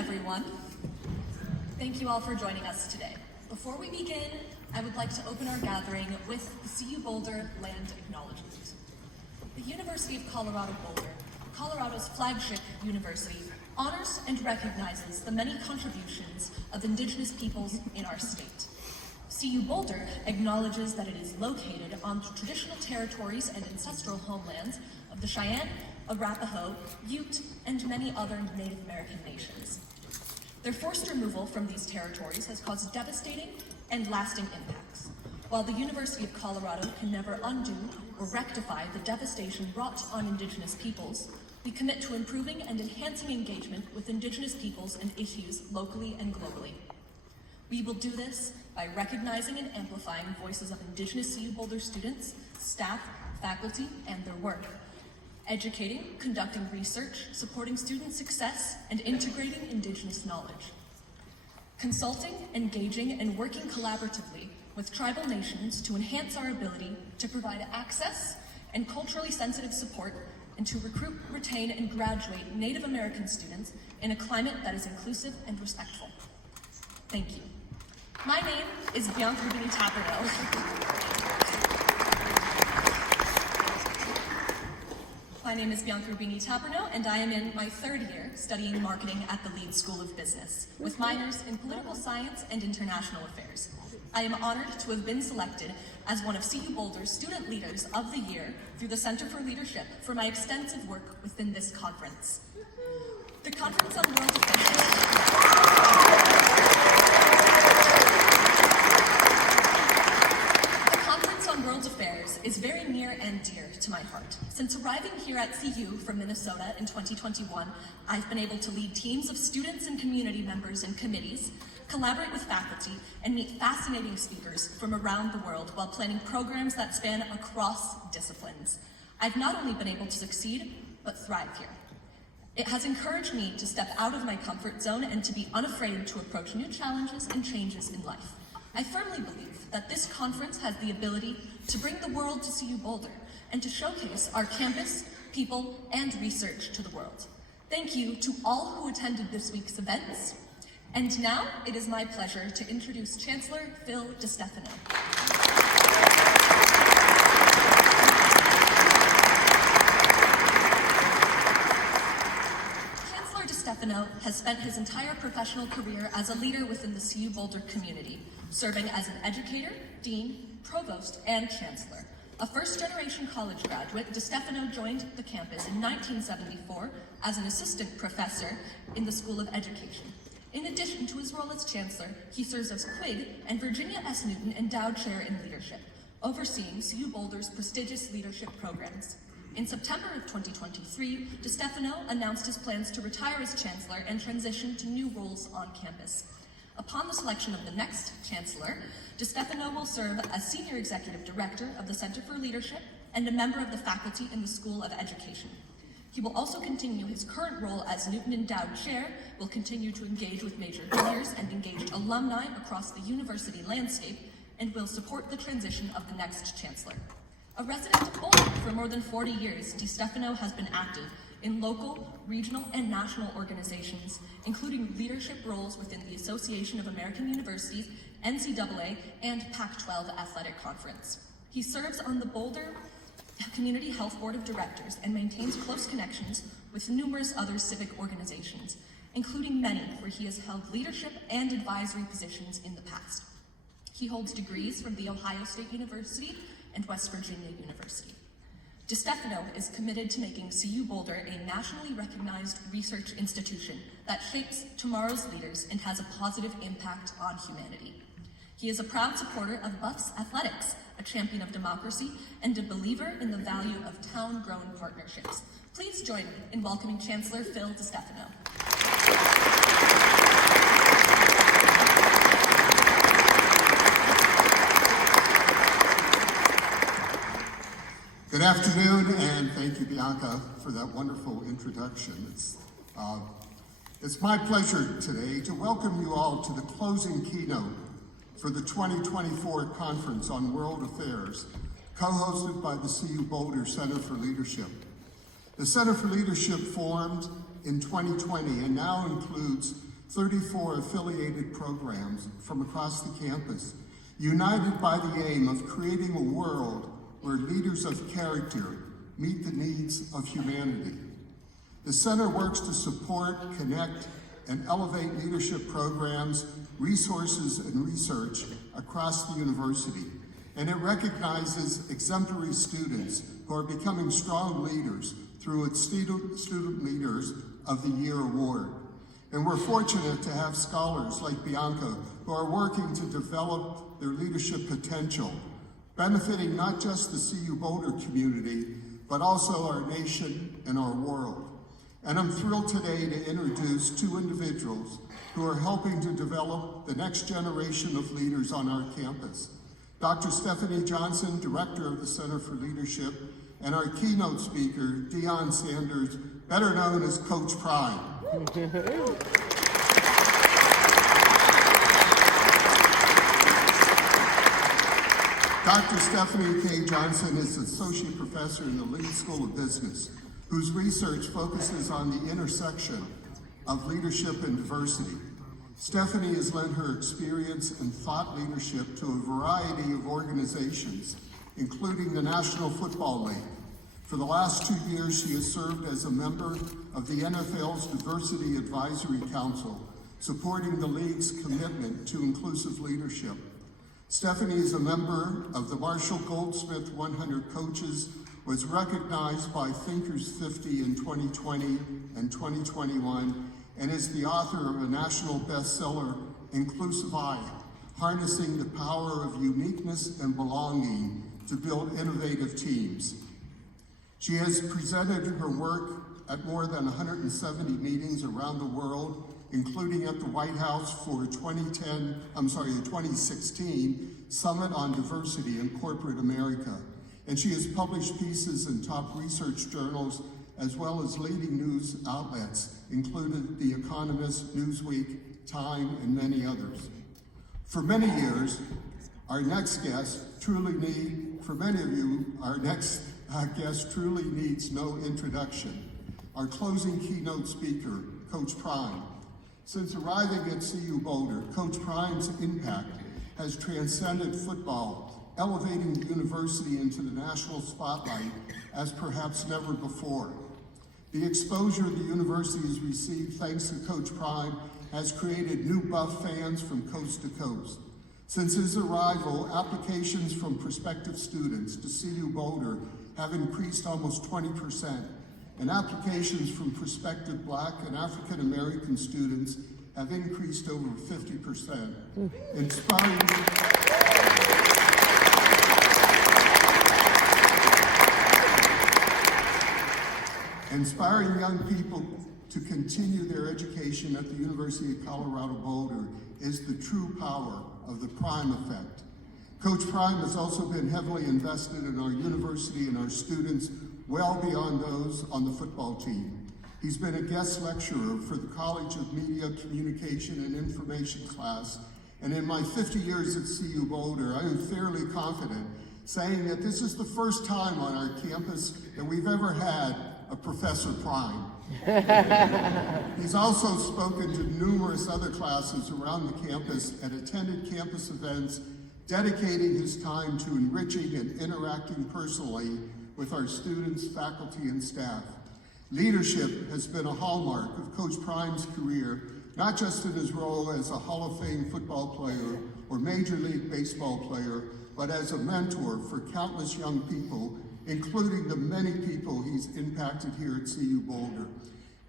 everyone. Thank you all for joining us today. Before we begin, I would like to open our gathering with the CU Boulder Land Acknowledgement. The University of Colorado Boulder, Colorado's flagship university, honors and recognizes the many contributions of Indigenous peoples in our state. CU Boulder acknowledges that it is located on the traditional territories and ancestral homelands of the Cheyenne, Arapaho, Ute, and many other Native American nations. Their forced removal from these territories has caused devastating and lasting impacts. While the University of Colorado can never undo or rectify the devastation wrought on Indigenous peoples, we commit to improving and enhancing engagement with Indigenous peoples and issues locally and globally. We will do this by recognizing and amplifying voices of Indigenous CU Boulder students, staff, faculty, and their work, educating, conducting research, supporting student success, and integrating Indigenous knowledge, consulting, engaging, and working collaboratively with tribal nations to enhance our ability to provide access and culturally sensitive support and to recruit, retain, and graduate Native American students in a climate that is inclusive and respectful. Thank you. My name is Bianca Rubini-Taperno. My name is Bianca Rubini-Taperno, and I am in my third year studying marketing at the Leeds School of Business, with minors in political science and international affairs. I am honored to have been selected as one of CU Boulder's Student Leaders of the Year through the Center for Leadership for my extensive work within this conference. The Conference on World Affairs is very near and dear to my heart. Since arriving here at CU from Minnesota in 2021, I've been able to lead teams of students and community members and committees, collaborate with faculty, and meet fascinating speakers from around the world while planning programs that span across disciplines. I've not only been able to succeed, but thrive here. It has encouraged me to step out of my comfort zone and to be unafraid to approach new challenges and changes in life. I firmly believe that this conference has the ability to bring the world to CU Boulder and to showcase our campus, people, and research to the world. Thank you to all who attended this week's events. And now it is my pleasure to introduce Chancellor Phil DeStefano. Chancellor DeStefano has spent his entire professional career as a leader within the CU Boulder community, serving as an educator, dean, provost, and chancellor. A first-generation college graduate, DeStefano joined the campus in 1974 as an assistant professor in the School of Education. In addition to his role as chancellor, he serves as Quig and Virginia S. Newton Endowed Chair in Leadership, overseeing CU Boulder's prestigious leadership programs. In September of 2023, DeStefano announced his plans to retire as chancellor and transition to new roles on campus. Upon the selection of the next chancellor, DeStefano will serve as Senior Executive Director of the Center for Leadership and a member of the faculty in the School of Education. He will also continue his current role as Newton Endowed Chair, will continue to engage with major leaders and engaged alumni across the university landscape, and will support the transition of the next chancellor. A resident of Boulder for more than 40 years, DeStefano has been active in local, regional, and national organizations, including leadership roles within the Association of American Universities, NCAA, and Pac-12 Athletic Conference. He serves on the Boulder Community Health Board of Directors and maintains close connections with numerous other civic organizations, including many where he has held leadership and advisory positions in the past. He holds degrees from The Ohio State University and West Virginia University. DeStefano is committed to making CU Boulder a nationally recognized research institution that shapes tomorrow's leaders and has a positive impact on humanity. He is a proud supporter of Buffs Athletics, a champion of democracy, and a believer in the value of town-grown partnerships. Please join me in welcoming Chancellor Phil DeStefano. Good afternoon, and thank you, Bianca, for that wonderful introduction. It's my pleasure today to welcome you all to the closing keynote for the 2024 Conference on World Affairs, co-hosted by the CU Boulder Center for Leadership. The Center for Leadership formed in 2020 and now includes 34 affiliated programs from across the campus, united by the aim of creating a world where leaders of character meet the needs of humanity. The center works to support, connect, and elevate leadership programs, resources, and research across the university. And it recognizes exemplary students who are becoming strong leaders through its Student Leaders of the Year award. And we're fortunate to have scholars like Bianca who are working to develop their leadership potential, benefiting not just the CU Boulder community, but also our nation and our world. And I'm thrilled today to introduce two individuals who are helping to develop the next generation of leaders on our campus. Dr. Stephanie Johnson, Director of the Center for Leadership, and our keynote speaker, Deion Sanders, better known as Coach Prime. Dr. Stephanie K. Johnson is Associate Professor in the Lee School of Business, whose research focuses on the intersection of leadership and diversity. Stephanie has lent her experience and thought leadership to a variety of organizations, including the National Football League. For the last 2 years, she has served as a member of the NFL's Diversity Advisory Council, supporting the league's commitment to inclusive leadership. Stephanie is a member of the Marshall Goldsmith 100 Coaches, was recognized by Thinkers 50 in 2020 and 2021, and is the author of a national bestseller, Inclusive Eye, Harnessing the Power of Uniqueness and Belonging to Build Innovative Teams. She has presented her work at more than 170 meetings around the world, including at the White House for the 2016 Summit on Diversity in Corporate America. And she has published pieces in top research journals as well as leading news outlets, including The Economist, Newsweek, Time, and many others. For many years, our next guest truly needs no introduction. Our closing keynote speaker, Coach Prime. Since arriving at CU Boulder, Coach Prime's impact has transcended football, elevating the university into the national spotlight as perhaps never before. The exposure the university has received thanks to Coach Prime has created new Buff fans from coast to coast. Since his arrival, applications from prospective students to CU Boulder have increased almost 20%, and applications from prospective Black and African American students have increased over 50%, inspiring young people to continue their education at the University of Colorado Boulder is the true power of the Prime effect. Coach Prime has also been heavily invested in our university and our students, well beyond those on the football team. He's been a guest lecturer for the College of Media, Communication, and Information class, and in my 50 years at CU Boulder, I am fairly confident saying that this is the first time on our campus that we've ever had a Professor Prime. He's also spoken to numerous other classes around the campus and attended campus events, dedicating his time to enriching and interacting personally with our students, faculty, and staff. Leadership has been a hallmark of Coach Prime's career, not just in his role as a Hall of Fame football player or Major League Baseball player, but as a mentor for countless young people, including the many people he's impacted here at CU Boulder.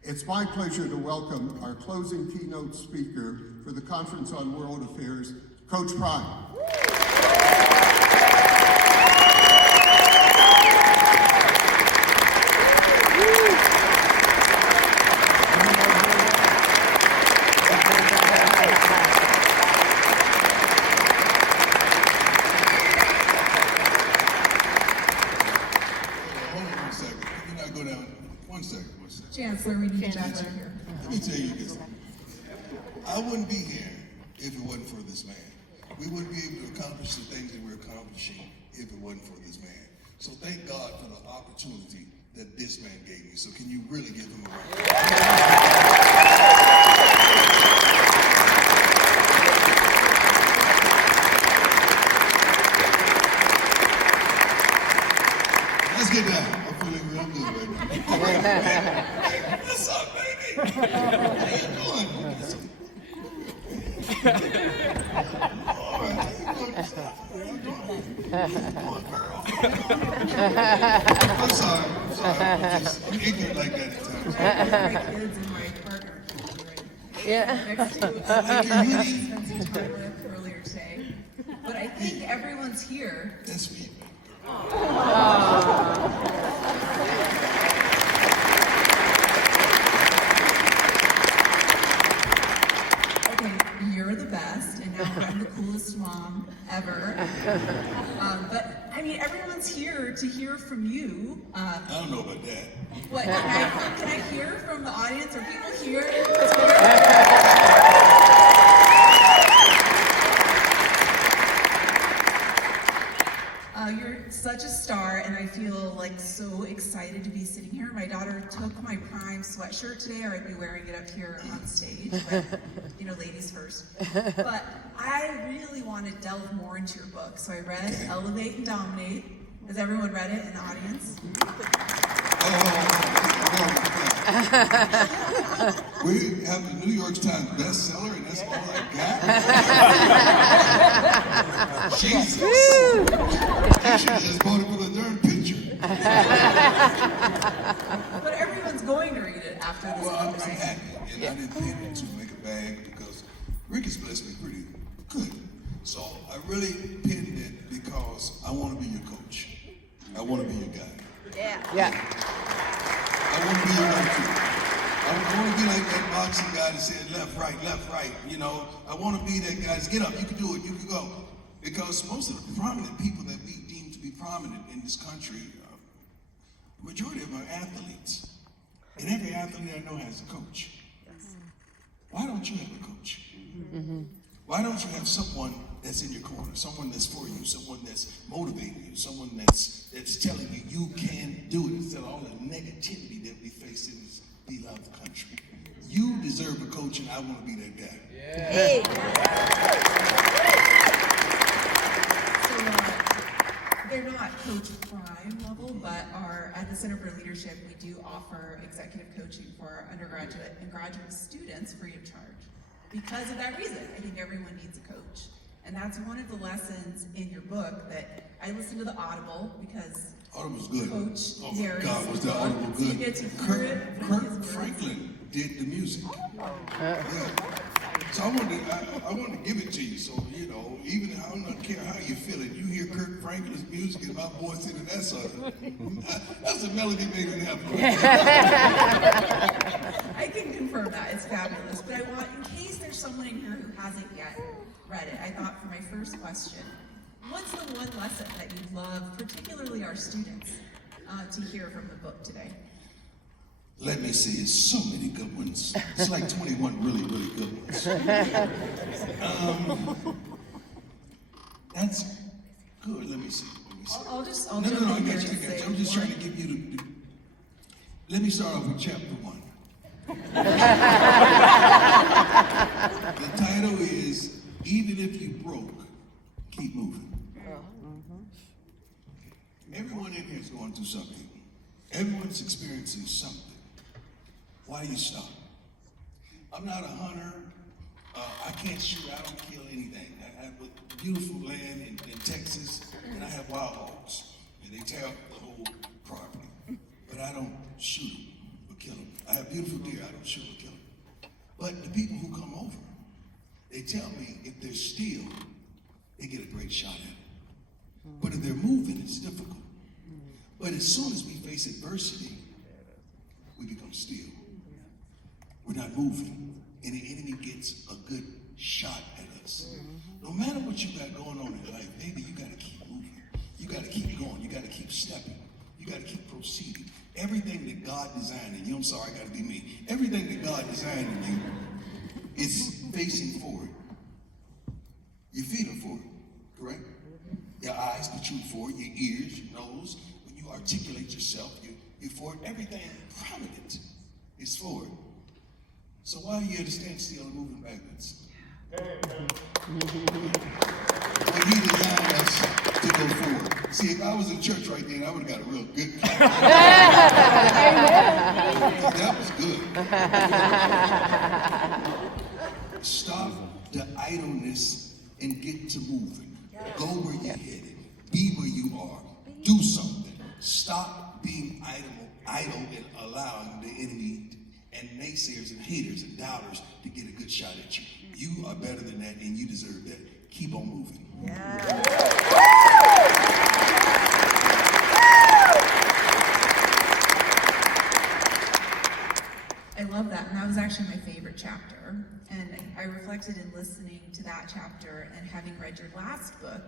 It's my pleasure to welcome our closing keynote speaker for the Conference on World Affairs, Coach Prime. Chancellor, we need Chancellor here. Let me tell you this. I wouldn't be here if it wasn't for this man. We wouldn't be able to accomplish the things that we're accomplishing if it wasn't for this man. So thank God for the opportunity that this man gave me. So can you really give him a round? on, girl. I'm sorry. I'm ignorant like that at times. My kids and my partner next to Like your hoodie. spent some time with earlier today. But I think everyone's here. That's me, girl. Okay, you're the best, and now I'm the coolest mom ever. But I mean, everyone's here to hear from you. I don't know about that. What can I hear from the audience? Are people here? You're such a star, and I feel like so excited to be sitting here. My daughter took my Prime sweatshirt today, or I'd be wearing it up here on stage, but you know, ladies first. But I really want to delve more into your book, so I read Elevate and Dominate. Has everyone read it in the audience? We have the New York Times bestseller, and that's all I got. Jesus. You should have just voted for the darn picture. But everyone's going to read it after this Well, I'm book, right? happy, and I didn't pin it to make a bag because Rick has blessed me pretty good. So I really pinned it because I want to be your coach. I want to be your guy. Yeah. I want to be your guy too. I want to be like that boxing guy that said left, right. You know, I want to be that guy. Just get up. You can do it. You can go. Because most of the prominent people that we deem to be prominent in this country, the majority of them are athletes. And every athlete I know has a coach. Why don't you have a coach? Why don't you have someone that's in your corner, someone that's for you, someone that's motivating you, someone that's telling you you can do it instead of all the negativity that we face in this beloved country? You deserve a coach, and I want to be that guy. Hey. They're not Coach Prime level, but at the Center for Leadership, we do offer executive coaching for our undergraduate and graduate students free of charge. Because of that reason, I think everyone needs a coach. And that's one of the lessons in your book that I listened to the Audible because Audible's good. Coach Oh my Gary's God, was that book, Audible so you good? get to hear it from his Kirk words. Franklin did the music. Yeah. So I wanted to give it to you. So, you know, even I don't care how you feel it, you hear Kirk Franklin's music and my voice in it, that's a melody made in heaven. I can confirm that. It's fabulous. But I want, in case there's someone in here who hasn't yet read it, I thought for my first question, what's the one lesson that you'd love, particularly our students, to hear from the book today? Let me see, it's so many good ones. It's like 21 really, really good ones. That's good. Let me see. I'll just No, jump I in here got you. and say I'm just trying to one. give you the. Let me start off with chapter 1. The title is Even If You Broke, Keep Moving. Everyone in here is going through something. Everyone's experiencing something. Why do you stop? I'm not a hunter. I can't shoot. I don't kill anything. I have a beautiful land in Texas, and I have wild hogs, and they tear up the whole property. But I don't shoot them or kill them. I have beautiful deer. I don't shoot or kill them. But the people who come over, they tell me if they're still, they get a great shot at it. But if they're moving, it's difficult. But as soon as we face adversity, we become still. We're not moving, and the enemy gets a good shot at us. No matter what you got going on in life, baby, you got to keep moving. You got to keep going. You got to keep stepping. You got to keep proceeding. Everything that God designed in you, I'm sorry, I got to be me. Everything that God designed in you is facing forward. Your feet are forward, correct? Your eyes protrude forward, your ears, your nose. When you articulate yourself, you're forward. Everything prominent is forward. So why are you here to stand still and moving backwards? When he designed us to go forward. See, if I was in church right then, I would have got a real good clap. That was good. Stop the idleness and get to moving. Go where you're headed. Be Stop being idle and allowing the enemy and naysayers and haters and doubters to get a good shot at you. You are better than that, and you deserve that. Keep on moving. I love that, and that was actually my favorite chapter. And I reflected in listening to that chapter and having read your last book.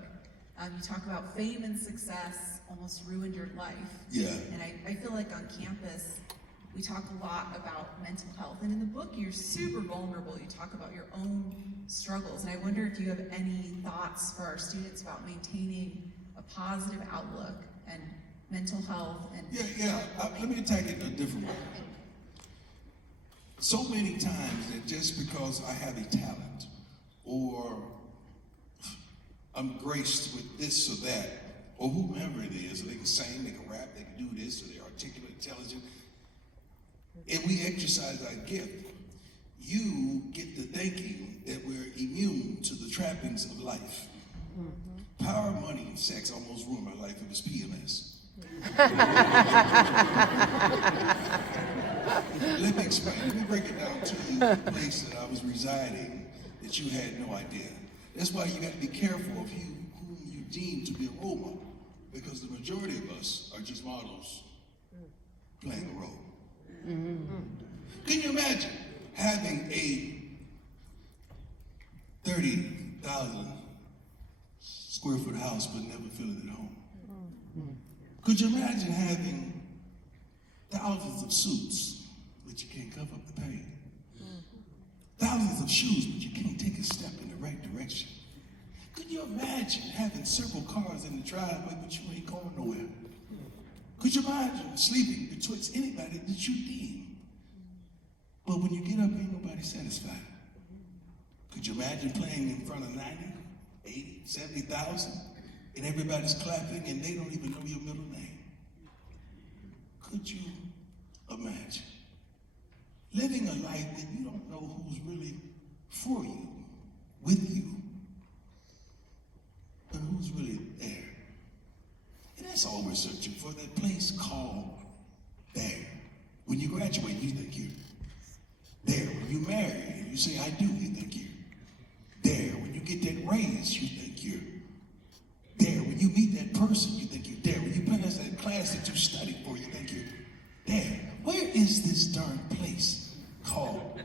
You talk about fame and success almost ruined your life. Yeah. And I feel like on campus, we talk a lot about mental health. And in the book, you're super vulnerable. You talk about your own struggles. And I wonder if you have any thoughts for our students about maintaining a positive outlook and mental health. And Let me attack it a different way. So many times that just because I have a talent or I'm graced with this or that, or whomever it is, or they can sing, they can rap, they can do this, or they're articulate, intelligent, and we exercise our gift, you get to thinking that we're immune to the trappings of life. Power, money, and sex almost ruined my life. It was PMS. Let me explain. Let me break it down to the place that I was residing that you had no idea. That's why you got to be careful of whom you deem to be a role model, because the majority of us are just models playing a role. Can you imagine having a 30,000 square foot house but never feeling at home? Could you imagine having thousands of suits but you can't cover up the pain? Thousands of shoes but you can't take a step in the right direction? Could you imagine having several cars in the driveway but you ain't going nowhere? Could you imagine sleeping betwixt anybody that you deem? But when you get up, ain't nobody satisfied. Could you imagine playing in front of 90, 80, 70,000 and everybody's clapping and they don't even know your middle name? Could you imagine living a life that you don't know who's really for you, with you, but who's really there? And that's all we're searching for, that place called there. When you graduate, you think you're there. When you marry and you say, I do, you think you're there. When you get that raise, you think you're there. When you meet that person, you think you're there. When you pass that class that you studied for, you think you're there. Where is this darn place called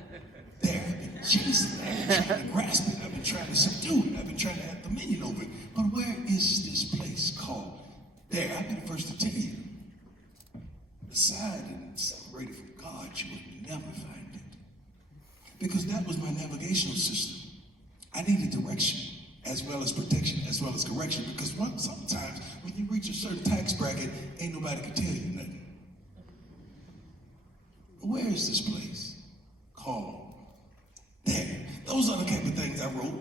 there? I've been chasing it. I've been trying to grasp it. I've been trying to subdue it. I've been trying to have dominion over it. But where is this place called there? I'll be the first to tell you. Aside and separated from God, you would never find it. Because that was my navigational system. I needed direction, as well as protection, as well as correction. Because sometimes when you reach a certain tax bracket, ain't nobody can tell you nothing. But where is this place called there? Those are the type of things I wrote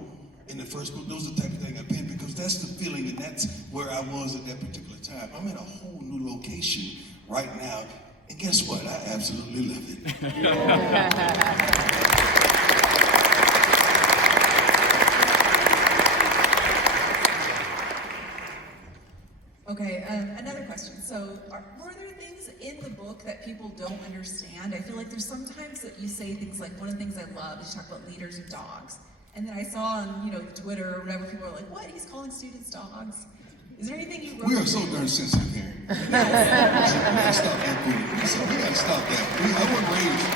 in the first book. Those are the type of things I penned, because that's the feeling and that's where I was at that particular time. I'm at a whole new location right now, and guess what? I absolutely love it. Okay, another question. So, were there things in the book that people don't understand? I feel like there's sometimes that you say things like, one of the things I love is you talk about leaders and dogs. And then I saw on, Twitter or whatever, people are like, what? He's calling students dogs? Is there anything you wrote? We are so darn sensitive here. We gotta stop that. We gotta stop that. I wasn't raised.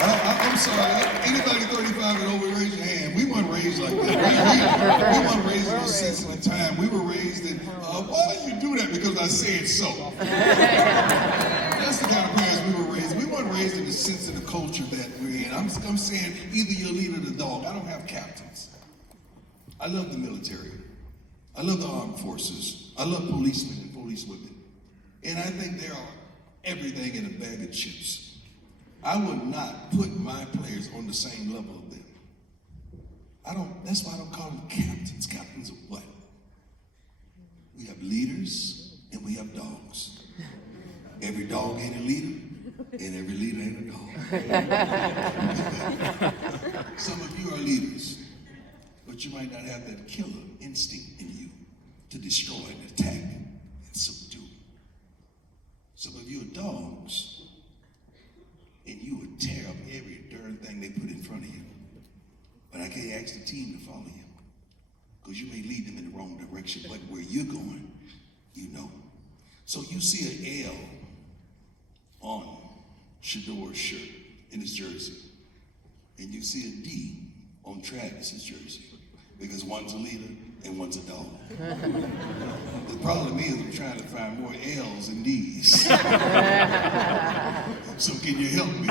I'm sorry. Anybody 35 and over, raise your hand. We weren't raised like that. We weren't raised in a sensitive time. We were raised in, why do you do that? Because I said so. That's the kind of parents we were raised. We weren't raised in the sensitive culture that we're in. I'm saying either you're a leader or the dog. I don't have captains. I love the military. I love the armed forces. I love policemen and policewomen. And I think they are everything in a bag of chips. I would not put my players on the same level of them. That's why I don't call them captains. Captains of what? We have leaders and we have dogs. Every dog ain't a leader, and every leader ain't a dog. Some of you are leaders, but you might not have that killer instinct in you to destroy and attack and subdue. Some of you are dogs, and you would tear up every darn thing they put in front of you. But I can't ask the team to follow you, because you may lead them in the wrong direction, but where you're going, you know. So you see an L on Shador's shirt in his jersey, and you see a D on Travis's jersey, because one's a leader and one's a dog. The problem is I'm trying to find more L's and D's. So can you help me?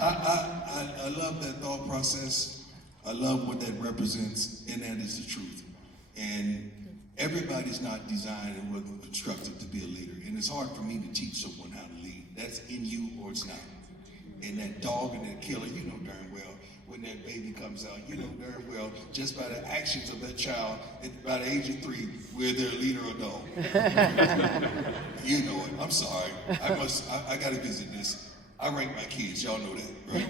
I love that thought process. I love what that represents, and that is the truth. And everybody's not designed and constructed to be a leader. And it's hard for me to teach someone how to lead. That's in you or it's not. And that dog and that killer, you know darn well, when that baby comes out, you know darn well, just by the actions of that child, by the age of 3, whether they're a leader or dog. You know it. I'm sorry. I got to visit this. I rank my kids. Y'all know that, right?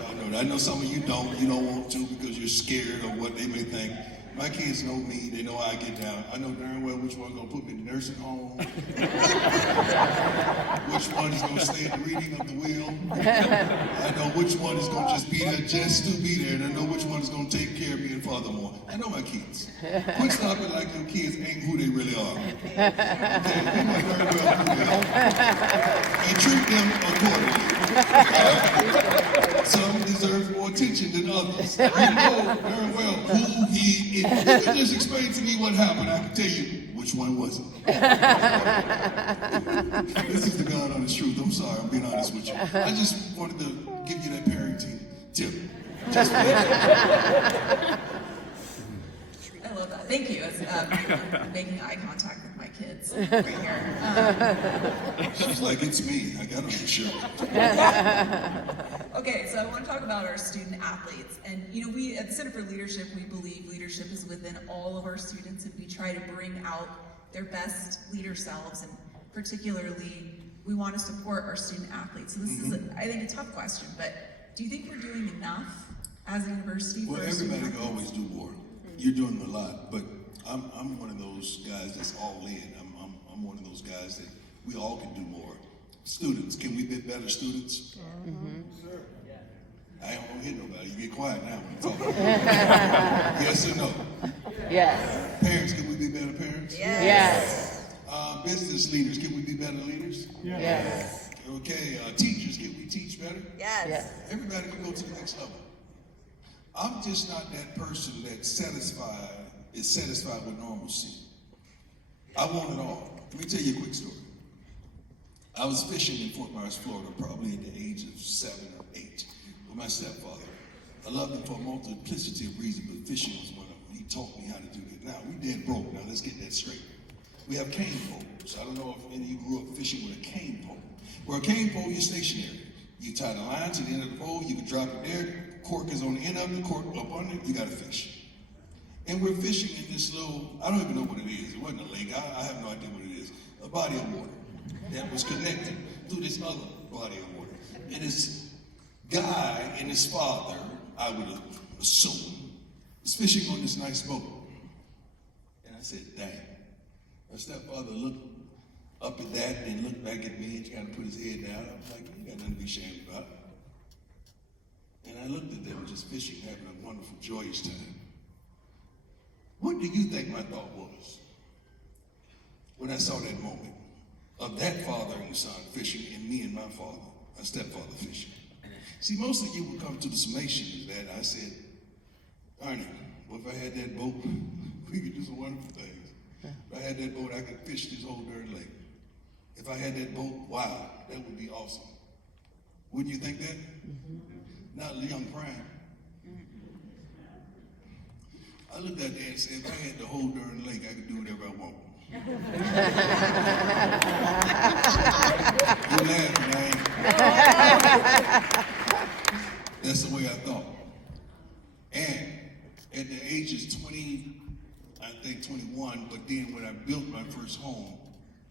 Y'all know that. I know some of you don't. You don't want to because you're scared of what they may think. My kids know me. They know how I get down. I know darn well which one's going to put me in the nursing home. Which one is going to stay in the reading of the will. I know which one is going to just be there just to be there. And I know which one is going to take care of me and furthermore. I know my kids. Quit stopping like them kids ain't who they really are. Okay, they know darn well who they are. And treat them accordingly. Some deserve more attention than others. You know darn well who he is. You can just explain to me what happened. I can tell you which one wasn't. This is the God honest truth. I'm sorry, I'm being honest with you. I just wanted to give you that parenting tip. Just I love that. Thank you. It's making eye contact with my kids right here. She's like, it's me. I got them for sure. Okay, so I want to talk about our student athletes. And, you know, we at the Center for Leadership, we believe leadership is within all of our students, and we try to bring out their best leader selves. And particularly, we want to support our student athletes. So this is, I think, a tough question, but do you think we're doing enough as a university for Well, our student everybody can athletes? always do more. You're doing a lot, but I'm one of those guys that's all in. I'm one of those guys that we all can do more. Students, can we be better students? I don't want to hear nobody. You get quiet now when I'm talking. Yes or no? Yes. Parents, can we be better parents? Yes. Business leaders, can we be better leaders? Yes. Okay, teachers, can we teach better? Yes. Everybody can go to the next level. I'm just not that person that's satisfied with normalcy. I want it all. Let me tell you a quick story. I was fishing in Fort Myers, Florida, probably at the age of 7 or 8, with my stepfather. I loved him for a multiplicity of reasons, but fishing was one of them. He taught me how to do that. Now, we dead broke. Now, let's get that straight. We have cane poles. I don't know if any of you grew up fishing with a cane pole. Where a cane pole, you're stationary. You tie the line to the end of the pole, you can drop it there, cork is on the end of it, cork up under it, you got to fish. And we're fishing in this little, I don't even know what it is. It wasn't a lake. I have no idea what it is. A body of water that was connected through this other body of water. And this guy and his father, I would assume, was fishing on this nice boat. And I said, dang. My stepfather looked up at that and looked back at me and kind of put his head down. I was like, you got nothing to be ashamed about. And I looked at them just fishing, having a wonderful, joyous time. What do you think my thought was when I saw that moment of that father and son fishing and me and my father, my stepfather fishing? See, most of you would come to the summation of that. I said, Ernie, well, if I had that boat, we could do some wonderful things. If I had that boat, I could fish this whole darn lake. If I had that boat, wow, that would be awesome. Wouldn't you think that? Not young Prime. I looked at that and said, if I had the whole darn lake, I could do whatever I want. You're laughing, man. That's the way I thought. And at the ages 20, I think 21, but then when I built my first home,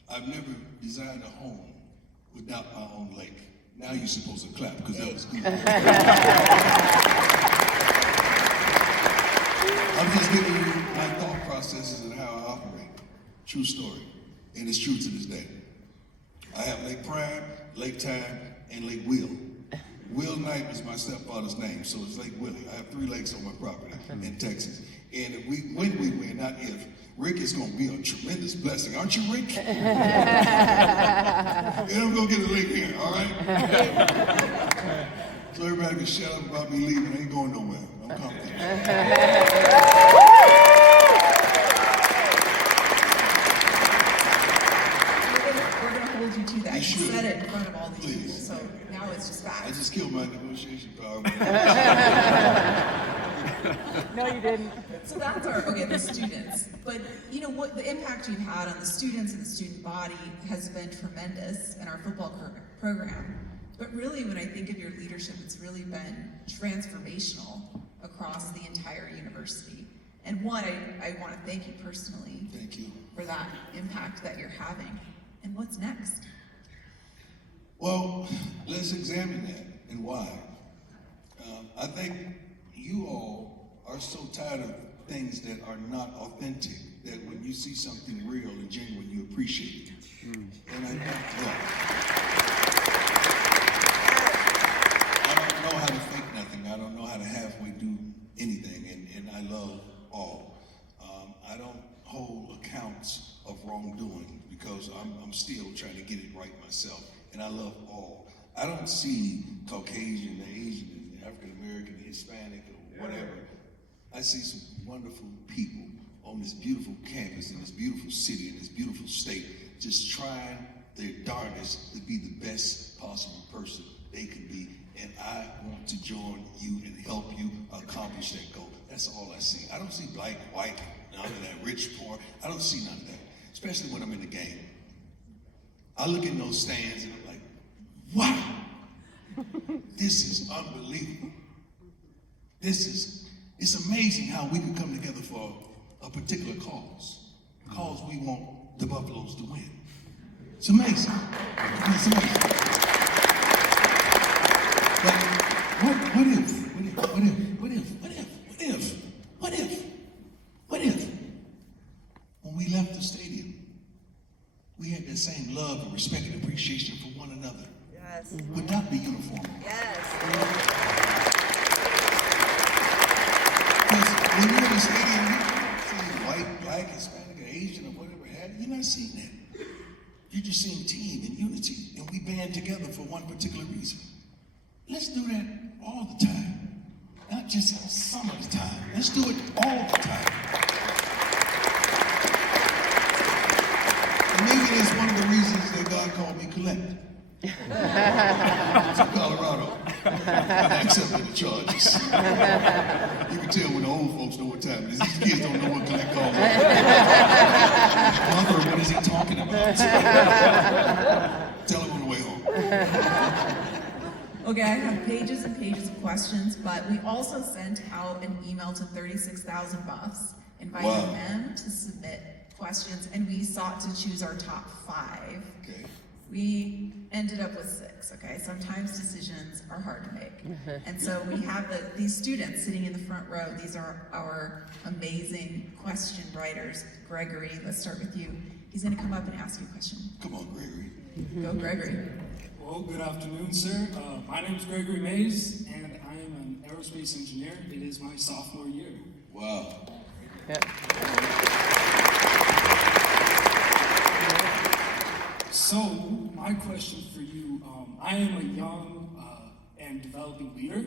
I've never designed a home without my own lake. Now you're supposed to clap because that was good. I'm just giving you my thought processes and how I operate. True story. And it's true to this day. I have Lake Prime, Lake Time, and Lake Will. Will Knight is my stepfather's name, so it's Lake Willie. I have 3 lakes on my property in Texas. And if when we win, not if, Rick is going to be a tremendous blessing. Aren't you, Rick? And I'm going to get a lake here, all right? So everybody can shut up about me leaving. I ain't going nowhere. I'm comfortable. We're gonna hold you to that. You You should. said it in front of all these people, Please. so now it's just I facts. just killed my negotiation power. No, you didn't. So that's the students. But you know what, the impact you've had on the students and the student body has been tremendous in our football program. But really, when I think of your leadership, it's really been transformational across the entire university. And one, I want to thank you personally. Thank you. For that impact that you're having. And what's next? Well, let's examine that and why. I think you all are so tired of things that are not authentic that when you see something real and genuine, you appreciate it. And I don't know how to fake nothing. I don't know how to halfway do anything, and I love all. I don't hold accounts of wrongdoing because I'm still trying to get it right myself, and I love all. I don't see Caucasian, Asian, African American, Hispanic, or whatever. I see some wonderful people on this beautiful campus in this beautiful city in this beautiful state, just trying their darndest to be the best possible person they can be. And I want to join you and help you accomplish that goal. That's all I see. I don't see black, white, none of that, rich, poor. I don't see none of that, especially when I'm in the game. I look in those stands and I'm like, wow, this is unbelievable. It's amazing how we can come together for a particular cause we want the Buffaloes to win. It's amazing. It's amazing. But what if, when we left the stadium, we had that same love and respect and appreciation for one another? Yes. Without the uniform. Yes. Because when you're in the stadium, you're not seeing white, black, Hispanic, or Asian, or whatever have you. You're not seeing that. You're just seeing team and unity, and we band together for one particular reason. Let's do that all the time, not just some of the time. Let's do it all the time. And maybe that's one of the reasons that God called me collect. To Colorado. I accepted the charges. You can tell when the old folks know what time it is. These kids don't know what collect call is. Mother, what is he talking about? Tell him on the way home. Okay, I have pages and pages of questions, but we also sent out an email to 36,000 buffs inviting Wow. them to submit questions, and we sought to choose our top 5. Okay. We ended up with 6, okay? Sometimes decisions are hard to make. And so we have these students sitting in the front row. These are our amazing question writers. Gregory, let's start with you. He's gonna come up and ask you a question. Come on, Gregory. Go, Gregory. Well, good afternoon, sir. My name is Gregory Mays, and I am an aerospace engineer. It is my sophomore year. Wow. Yep. So, my question for you, I am a young and developing leader,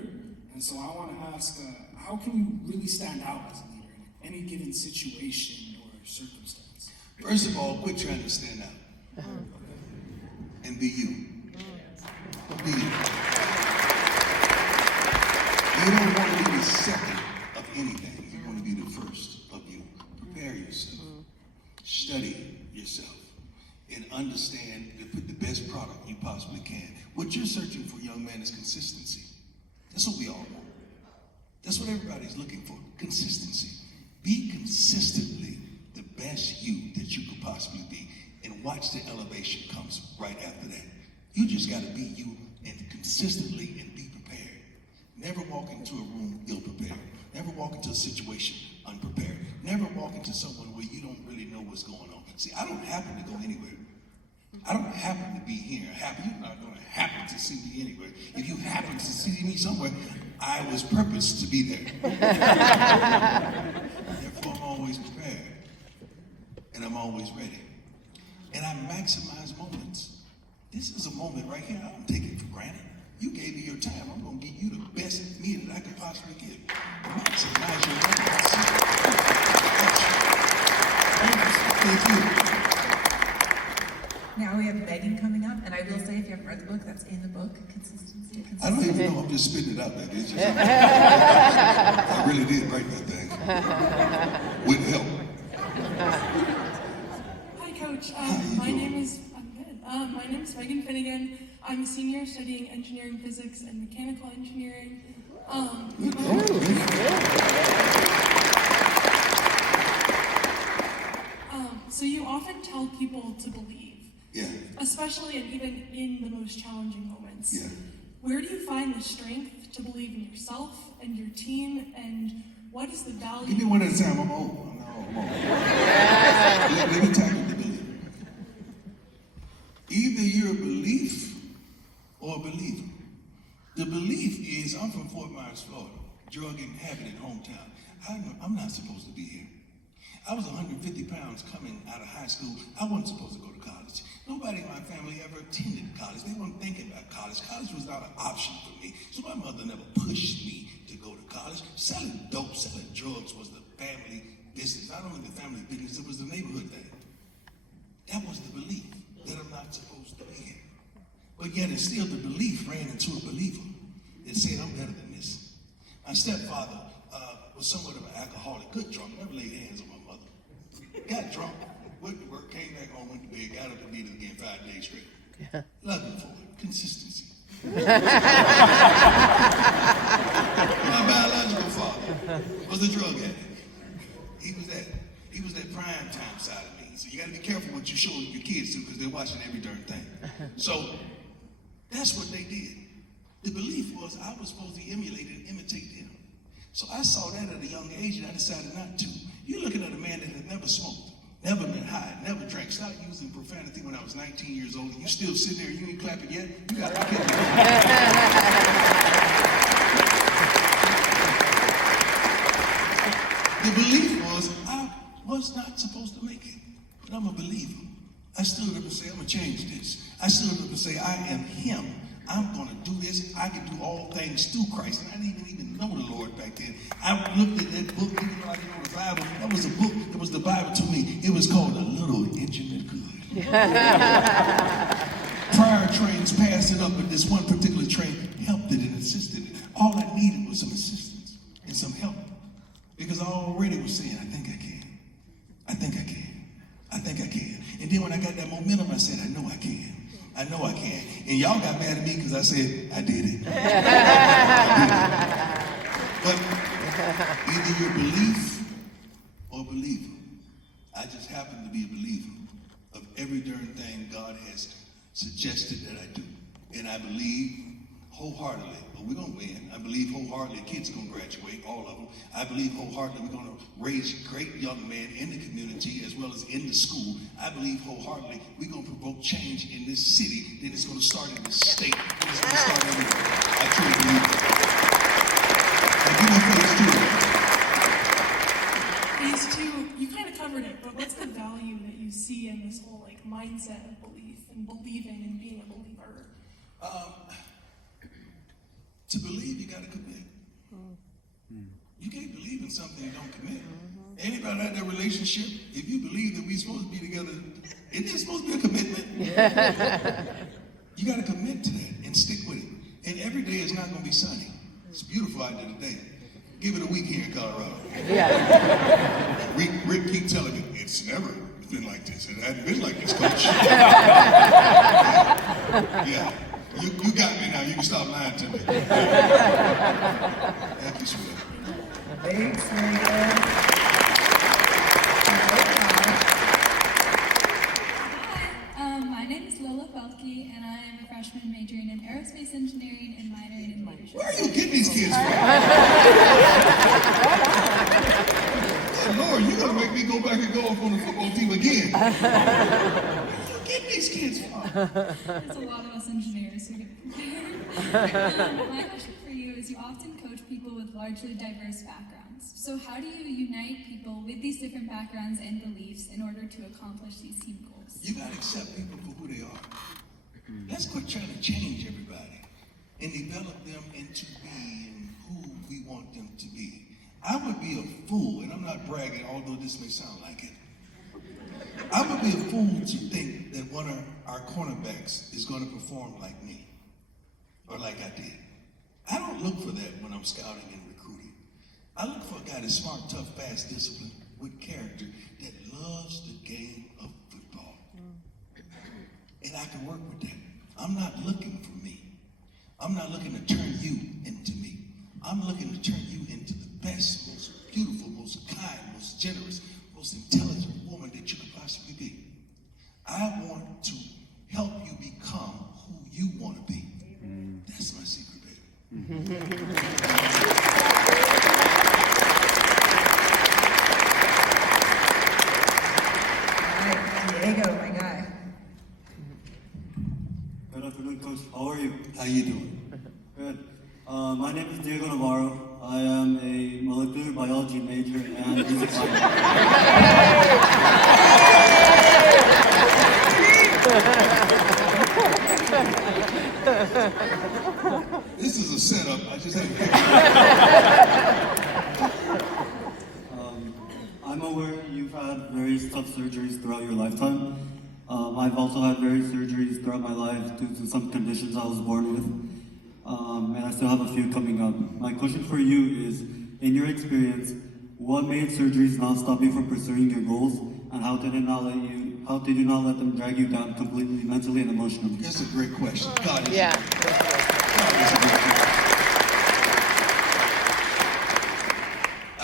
and so I want to ask, how can you really stand out as a leader in any given situation or circumstance? First of all, quit trying to stand out. And be you. Be you. You don't want to be the second of anything. You want to be the first of you. Prepare yourself. Study yourself. And understand to put the best product you possibly can. What you're searching for, young man, is consistency. That's what we all want. That's what everybody's looking for, consistency. Be consistently the best you that you could possibly be, and watch the elevation comes right after that. You just got to be you and consistently and be prepared. Never walk into a room ill-prepared. Never walk into a situation unprepared. Never walk into someone where you don't really know what's going on. See, I don't happen to go anywhere. I don't happen to be here. You're not going to happen to see me anywhere. If you happen to see me somewhere, I was purposed to be there. Therefore, I'm always prepared. And I'm always ready. And I maximize moments. This is a moment right here. I don't take it for granted. You gave me your time. I'm going to give you the best me that I could possibly give. Maximize your moments. Thank you. Now we have Megan coming up, and I will say, if you haven't read the book, that's in the book, Consistency. I don't even know, I'm just spitting it out there. It's just, I really did write that thing. With help. Hi, Coach. My name is Megan Finnegan. I'm a senior studying engineering physics and mechanical engineering. So you often tell people to believe. Yeah. Especially and even in the most challenging moments. Yeah. Where do you find the strength to believe in yourself and your team, and what is the value? Give me one at a time. I'm old. Let me tackle the belief. Either you're a belief or a believer. The belief is, I'm from Fort Myers, Florida, drug-inhabited hometown. I'm not supposed to be here. I was 150 pounds coming out of high school. I wasn't supposed to go to college. Nobody in my family ever attended college. They weren't thinking about college. College was not an option for me. So my mother never pushed me to go to college. Selling dope, selling drugs was the family business. Not only the family business, it was the neighborhood thing. That was the belief that I'm not supposed to be here. But yet it's still the belief ran into a believer that said, I'm better than this. My stepfather was somewhat of an alcoholic, good drunk, never laid hands on my mother. Got drunk, went to work, came back home, went to bed, got up and did it again 5 days straight. Love him for it. Consistency. My biological father was a drug addict. He was that prime time side of me. So you gotta be careful what you show your kids to, because they're watching every darn thing. So that's what they did. The belief was I was supposed to emulate and imitate them. So I saw that at a young age and I decided not to. You're looking at a man that had never smoked, never been high, never drank, started using profanity when I was 19 years old, and you still sitting there, you ain't clapping yet? You got to kill me. The belief was I was not supposed to make it, but I'm a believer. I stood up and say, I'm gonna change this. I stood up and say, I am him. I'm gonna do this. I can do all things through Christ. And I didn't even know the Lord back then. I looked at that book, even though I didn't know the Bible. That was a book, that was the Bible to me. It was called A Little Intimate Good. Prior trains passed it up, but this one particular train helped it and assisted it. All I needed was some assistance and some help. Because I already was saying, I think I can. I think I can. I think I can. And then when I got that momentum, I said, I know I can. I know I can. And y'all got mad at me because I said, I did it. But either you're belief or believer. I just happen to be a believer of every darn thing God has suggested that I do. And I believe wholeheartedly, but we're going to win. I believe wholeheartedly kids are going to graduate, all of them. I believe wholeheartedly we're going to raise great young men in the community as well as in the school. I believe wholeheartedly we're going to provoke change in this city. Then it's going to start in this state. Then it's going to start everywhere. I truly believe that. Now, give me phase 2. Phase 2, you kind of covered it, but what's the value that you see in this whole mindset of belief and believing and being a believer? To believe, you got to commit. You can't believe in something you don't commit. Anybody out there relationship, if you believe that we're supposed to be together, isn't it supposed to be a commitment? You got to commit to that and stick with it. And every day is not going to be sunny. It's beautiful out there today. Give it a week here in Colorado. Yeah. Rick keep telling me, it's never been like this. It hadn't been like this, Coach. Yeah. You got me now. You can stop lying to me. Thank you, sweetheart. Thanks, Megan. Hi, my name is Lola Felke, and I am a freshman majoring in aerospace engineering and minoring in leadership. Where are you getting these kids from? Lord, you go back and go up on the football team again. Where you get these kids from? There's a lot of us engineers who get prepared. My question for you is you often coach people with largely diverse backgrounds. So how do you unite people with these different backgrounds and beliefs in order to accomplish these team goals? You gotta accept people for who they are. Let's quit trying to change everybody and develop them into being who we want them to be. I would be a fool, and I'm not bragging, although this may sound like it. I would be a fool to think that one of our cornerbacks is going to perform like me or like I did. I don't look for that when I'm scouting and recruiting. I look for a guy that's smart, tough, fast, disciplined, with character, that loves the game of football. And I can work with that. I'm not looking for me. I'm not looking to turn you into me. I'm looking to turn you into the best, most beautiful, most kind, most generous, most intelligent woman that you could possibly be. I want to help you become who you want to be. That's my secret, baby. All right, Diego, my guy. Good afternoon, Coach. How are you? How you doing? Good. My name is Diego Navarro. I am a molecular biology major and music minor. This is a setup. I just had I'm aware you've had various tough surgeries throughout your lifetime. I've also had various surgeries throughout my life due to some conditions I was born with. And I still have a few coming up. My question for you is, in your experience, what made surgeries not stop you from pursuing your goals, and how did you not let them drag you down completely mentally and emotionally? That's a great question. God is Yeah. God is a great question. I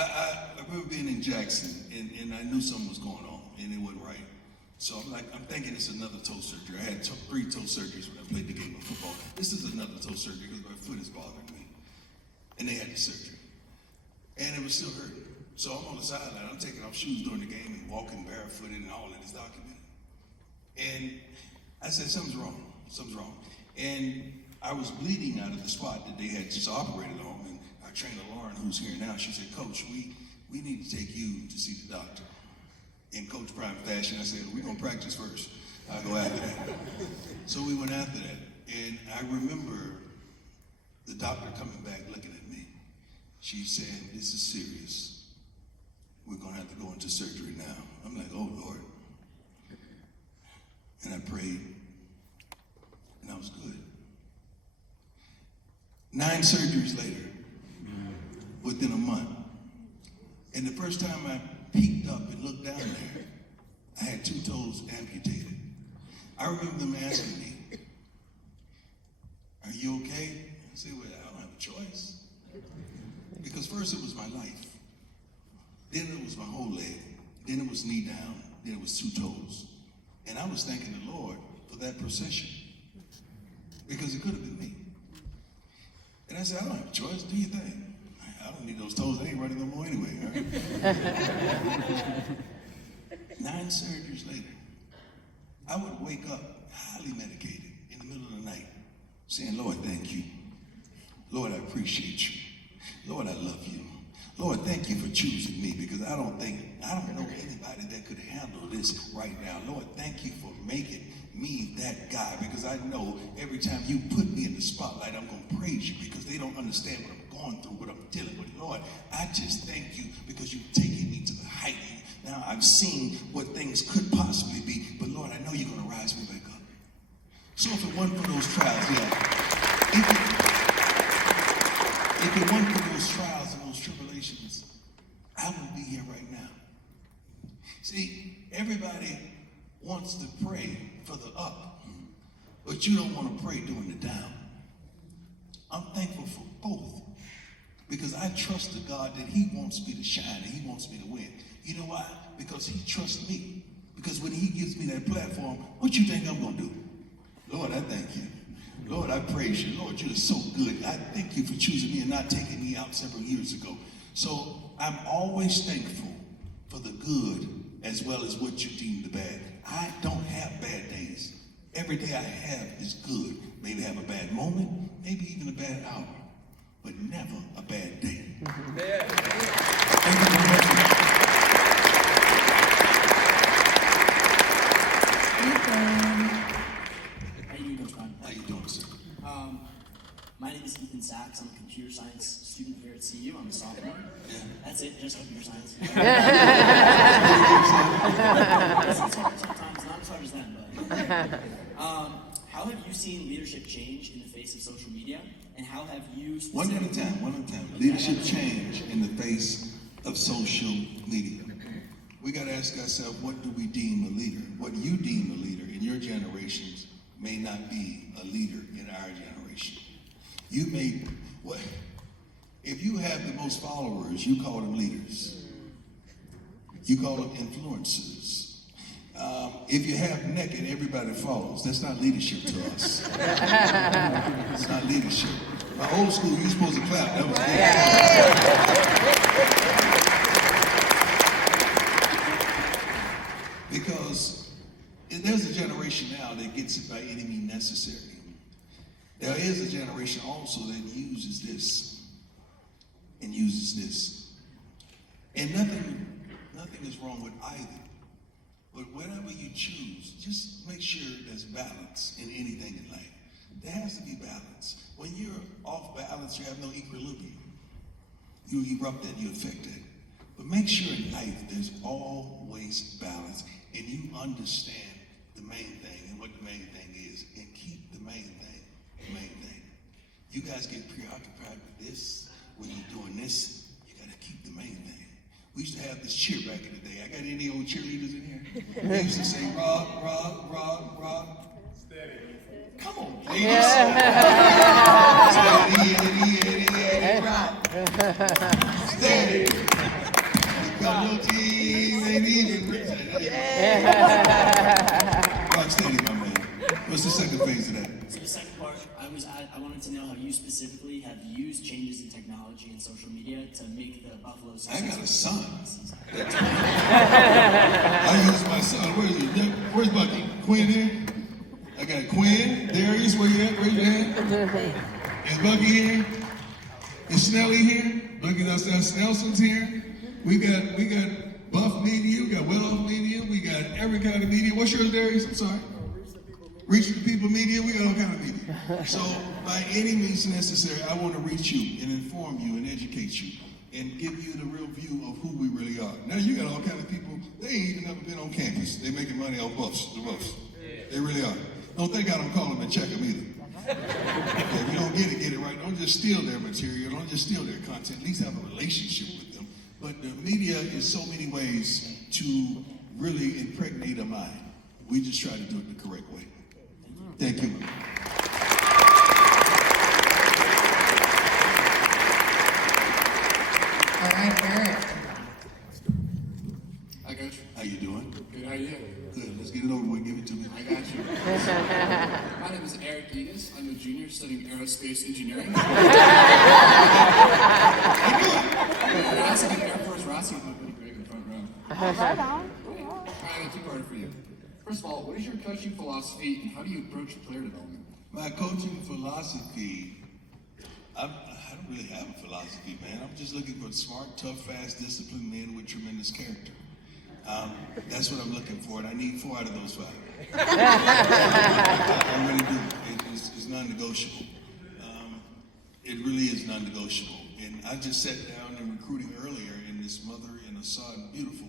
remember being in Jackson, and I knew something was going on, and it wasn't right. So I'm thinking it's another toe surgery. I had 3 toe surgeries when I played the game of football. This is another toe surgery because my foot is bothering me. And they had the surgery. And it was still hurting. So I'm on the sideline. I'm taking off shoes during the game and walking barefooted and all that is documented. And I said, something's wrong. Something's wrong. And I was bleeding out of the spot that they had just operated on. And our trainer, Lauren, who's here now, she said, Coach, we need to take you to see the doctor. In Coach Prime fashion, I said, we're going to practice first. I'll go after that. So we went after that. And I remember the doctor coming back looking at me. She said, this is serious. We're going to have to go into surgery now. I'm like, oh, Lord. And I prayed, and I was good. 9 surgeries later, within a month. And the first time I peeked up and looked down there, I had 2 toes amputated. I remember them asking me, are you okay? I said, well, I don't have a choice. Because first it was my life. Then it was my whole leg. Then it was knee down. Then it was 2 toes. And I was thanking the Lord for that procession. Because it could have been me. And I said, I don't have a choice. Do your thing. I don't need those toes. I ain't running no more anyway. All right? 9 surgeries later, I would wake up highly medicated in the middle of the night saying, Lord, thank you. Lord, I appreciate you. Lord, I love you. Lord, thank you for choosing me because I don't know anybody that could handle this right now. Lord, thank you for making me that guy because I know every time you put me in the spotlight, I'm going to praise you because they don't understand what I'm going through, what I'm dealing with. Lord, I just thank you because you've taken me to the height. Now I'm seeing what things could possibly be, but Lord, I know you're going to rise me back up. So if it wasn't for those trials, if it wasn't for those trials and those tribulations, I wouldn't be here right now. See, everybody wants to pray for the up, but you don't want to pray during the down. I'm thankful for both because I trust the God that he wants me to shine and he wants me to win. You know why? Because he trusts me. Because when he gives me that platform, what you think I'm going to do? Lord, I thank you. Lord, I praise you. Lord, you're so good. I thank you for choosing me and not taking me out several years ago. So I'm always thankful for the good as well as what you deem the bad. I don't have bad days. Every day I have is good. Maybe have a bad moment, maybe even a bad hour, but never a bad day. Thank you very much. How you doing, Coach Brown? How you doing, sir? My name is Ethan Sachs. I'm a computer science student here at CU. I'm a sophomore. Yeah. That's it, just computer science. Sometimes not as hard as that, but. How have you seen leadership change in the face of social media? And how have you One at a time. Leadership change in the face of social media. We got to ask ourselves, what do we deem a leader? What you deem a leader in your generations may not be a leader in our generation. You may, what? If you have the most followers, you call them leaders. You call them influencers. If you have neck and everybody follows, that's not leadership to us. It's not leadership. My old school, you were supposed to clap. That was leadership. Because there's a generation now that gets it by any means necessary. There is a generation also that uses this and uses this. And nothing is wrong with either. But whatever you choose, just make sure there's balance in anything in life. There has to be balance. When you're off balance, you have no equilibrium. You erupt that, you affect that. But make sure in life there's always balance and you understand the main thing and what the main thing is and keep the main thing the main thing. You guys get preoccupied with this, when you're doing this, you gotta keep the main thing. We used to have this cheer back in the day. I got any old cheerleaders in here? They used to say, rock, rock, rock, rock. Steady. Come on, ladies. Steady, Eddie, rock. Steady. Because your team ain't even rock steady, my man. What's the second phase of that? So the second part, I wanted to know how you specifically have used changes in technology and social media to make the Buffalo I successful. got a son. I use my son. Where's Bucky? Quinn here? I got Quinn. Darius, where you at? Raise your hand. Is Bucky here? Is Snelly here? Bucky downstairs. Nelson's here. We got Buff Media. We got Well Off Media. We got every kind of media. What's yours, Darius? I'm sorry. Reach the People Media. We got all kind of media. So by any means necessary, I want to reach you and inform you and educate you and give you the real view of who we really are. Now you got all kind of people, they ain't even never been on campus. They making money off the buffs. They really are. Don't think I don't call them and check them either. If you don't get it right. Don't just steal their material. Don't just steal their content. At least have a relationship with them. But the media is so many ways to really impregnate a mind. We just try to do it the correct way. Thank you. All right, Eric. Hi, Coach. How you doing? Good, how you doing? Good. Let's get it over with. Give it to me. I got you. My name is Eric Edis. I'm a junior studying aerospace engineering. Racing Air Force Racing with my buddy Greg in the front row. Right on. I got a two-parter for you. First of all, what is your coaching philosophy and how do you approach player development? My coaching philosophy, I don't really have a philosophy, man. I'm just looking for smart, tough, fast, disciplined men with tremendous character. That's what I'm looking for, and I need 4 out of those 5. I really do. It's non-negotiable. It really is non-negotiable. And I just sat down in recruiting earlier, and this mother and a son, beautiful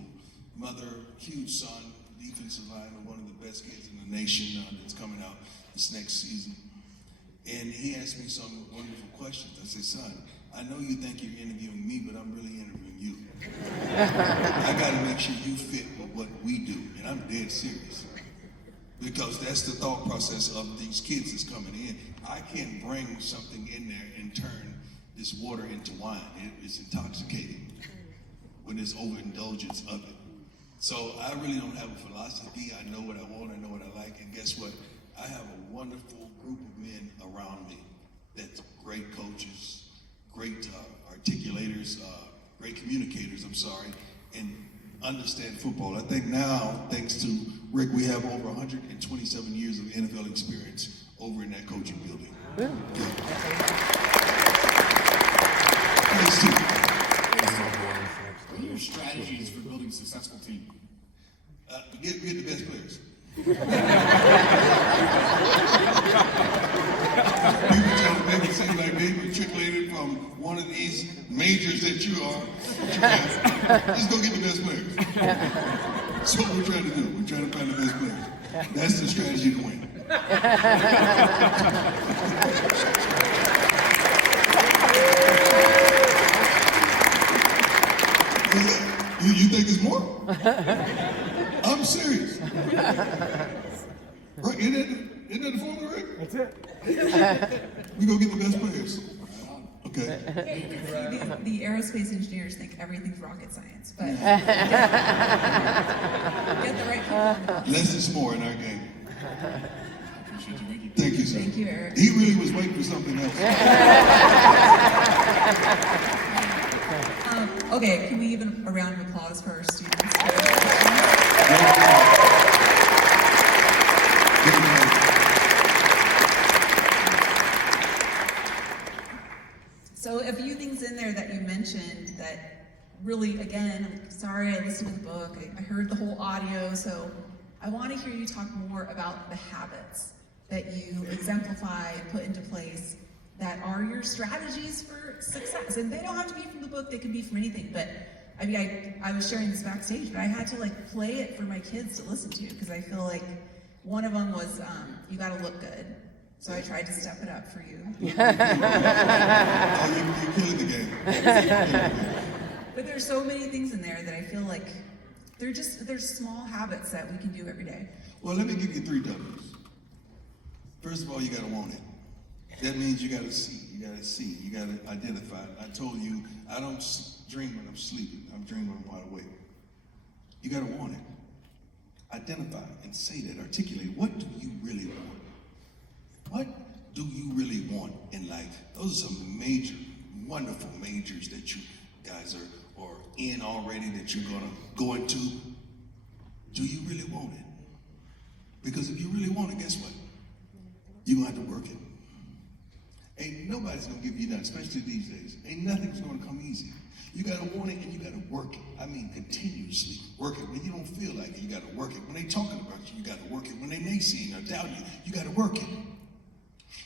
mother, huge son, defensive lineman, one of the best kids in the nation that's coming out this next season. And he asked me some wonderful questions. I said, son, I know you think you're interviewing me, but I'm really interviewing you. I got to make sure you fit with what we do. And I'm dead serious. Because that's the thought process of these kids that's coming in. I can't bring something in there and turn this water into wine. It's intoxicating when there's overindulgence of it. So I really don't have a philosophy. I know what I want, I know what I like, and guess what? I have a wonderful group of men around me that's great coaches, great articulators, great communicators, and understand football. I think now, thanks to Rick, we have over 127 years of NFL experience over in that coaching building. Yeah. Thanks to What are your strategies for building a successful team? get the best players. People try to make it seem like they matriculated from one of these majors that you are. Just go get the best players. That's what we're trying to do. We're trying to find the best players. That's the strategy to win. You think it's more? I'm serious. Right? Isn't that the formula, Rick? That's it. We go get the best players. Okay. The aerospace engineers think everything's rocket science, but get the right people. Less is more in our game. Thank you, sir. Thank you, Eric. He really was waiting for something else. Okay, can we give a round of applause for our students? So a few things in there that you mentioned that really, again, I'm sorry I listened to the book, I heard the whole audio, so I want to hear you talk more about the habits that you exemplify and put into place that are your strategies for success. And they don't have to be from the book, they can be from anything, but I mean, I was sharing this backstage, but I had to like play it for my kids to listen to, because I feel like one of them was, you gotta look good. So I tried to step it up for you. You're killing the game. But there's so many things in there that I feel like there's small habits that we can do every day. Well, let me give you 3 W's. First of all, you gotta want it. That means you gotta see, you gotta identify. I told you, I don't dream when I'm sleeping. I'm dreaming when I'm wide awake. You gotta want it. Identify and say that, articulate. What do you really want? What do you really want in life? Those are some major, wonderful majors that you guys are in already, that you're gonna go into. Do you really want it? Because if you really want it, guess what? You're gonna have to work it. Ain't nobody's gonna give you that, especially these days. Ain't nothing's gonna come easy. You gotta want it and you gotta work it. I mean, continuously work it. When you don't feel like it, you gotta work it. When they talking about you, you gotta work it. When they naysaying or doubt you, you gotta work it.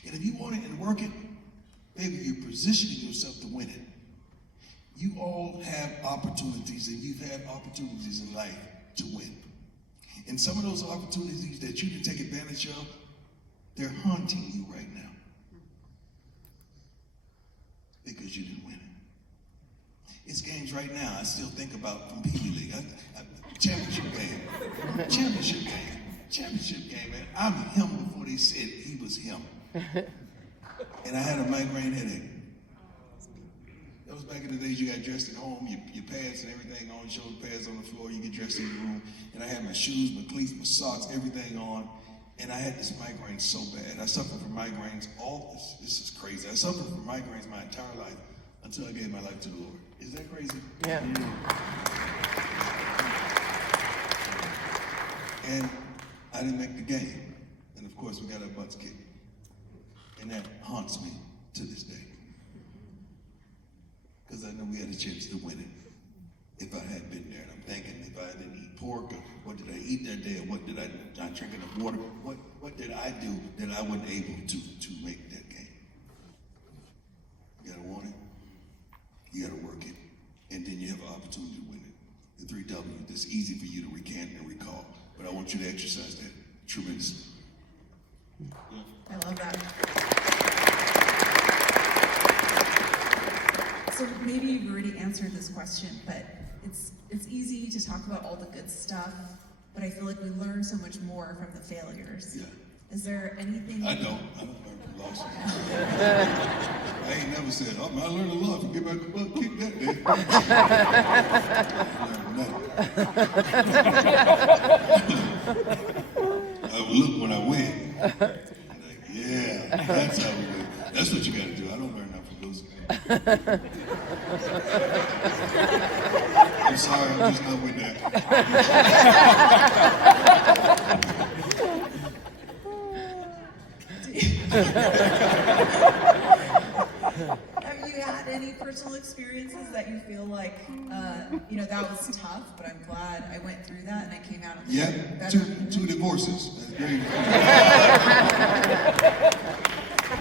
And if you want it and work it, baby, you're positioning yourself to win it. You all have opportunities, and you've had opportunities in life to win. And some of those opportunities that you didn't take advantage of, they're haunting you right now. Because you didn't win it. It's games right now I still think about from Pee Wee League. Championship game, man. I'm him before they said he was him. And I had a migraine headache. That was back in the days you got dressed at home, your pads and everything on, shoulder pads on the floor, you get dressed in the room. And I had my shoes, my cleats, my socks, everything on. And I had this migraine so bad. I suffered from migraines this is crazy. I suffered from migraines my entire life until I gave my life to the Lord. Is that crazy? Yeah. And I didn't make the game. And of course, we got our butts kicked. And that haunts me to this day. Because I know we had a chance to win it if I had been there. And I'm thinking, if I didn't eat pork, or what did I eat that day, or what did I not drink enough water, what did I do that I wasn't able to make that game? You gotta want it, you gotta work it, and then you have an opportunity to win it. The 3 W, that's easy for you to recant and recall, but I want you to exercise that tremendously. I love that. So maybe you've already answered this question, but it's easy to talk about all the good stuff, but I feel like we learn so much more from the failures. Yeah. Is there anything? I don't learn from losses. I ain't never said, I learned a lot from get my butt kicked that day. I look when I win. I'm like, yeah, that's how we win. That's what you gotta do. I don't learn nothing from losing. I'm sorry, I'm just not with that. Have you had any personal experiences that you feel like, that was tough, but I'm glad I went through that and I came out of it Yeah, better? two divorces. That's great.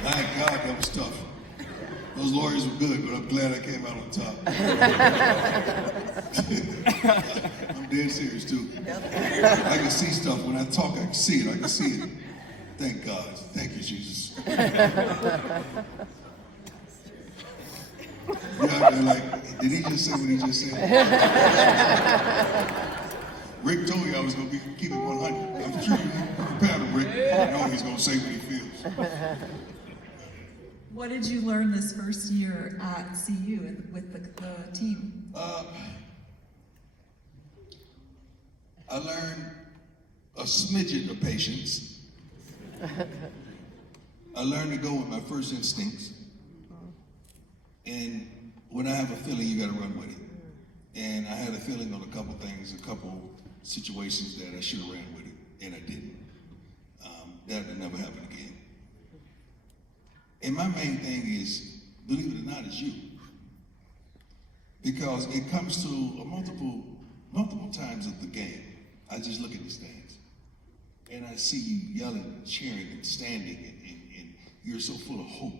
My God, that was tough. Those lawyers were good, but I'm glad I came out on top. I'm dead serious too. I can see stuff when I talk. I can see it. I can see it. Thank God. Thank you, Jesus. Yeah, they're like, did he just say what he just said? Rick told you I was going to keep it 100. I'm sure you prepared him, Rick. I know he's going to say what he feels. What did you learn this first year at CU with the team? I learned a smidget of patience. I learned to go with my first instincts. And when I have a feeling, you got to run with it. And I had a feeling on a couple things, a couple situations that I should have ran with it, and I didn't. That would never happen again. And my main thing is, believe it or not, is you. Because it comes to multiple times of the game. I just look at the stands. And I see you yelling, cheering, and standing, and you're so full of hope.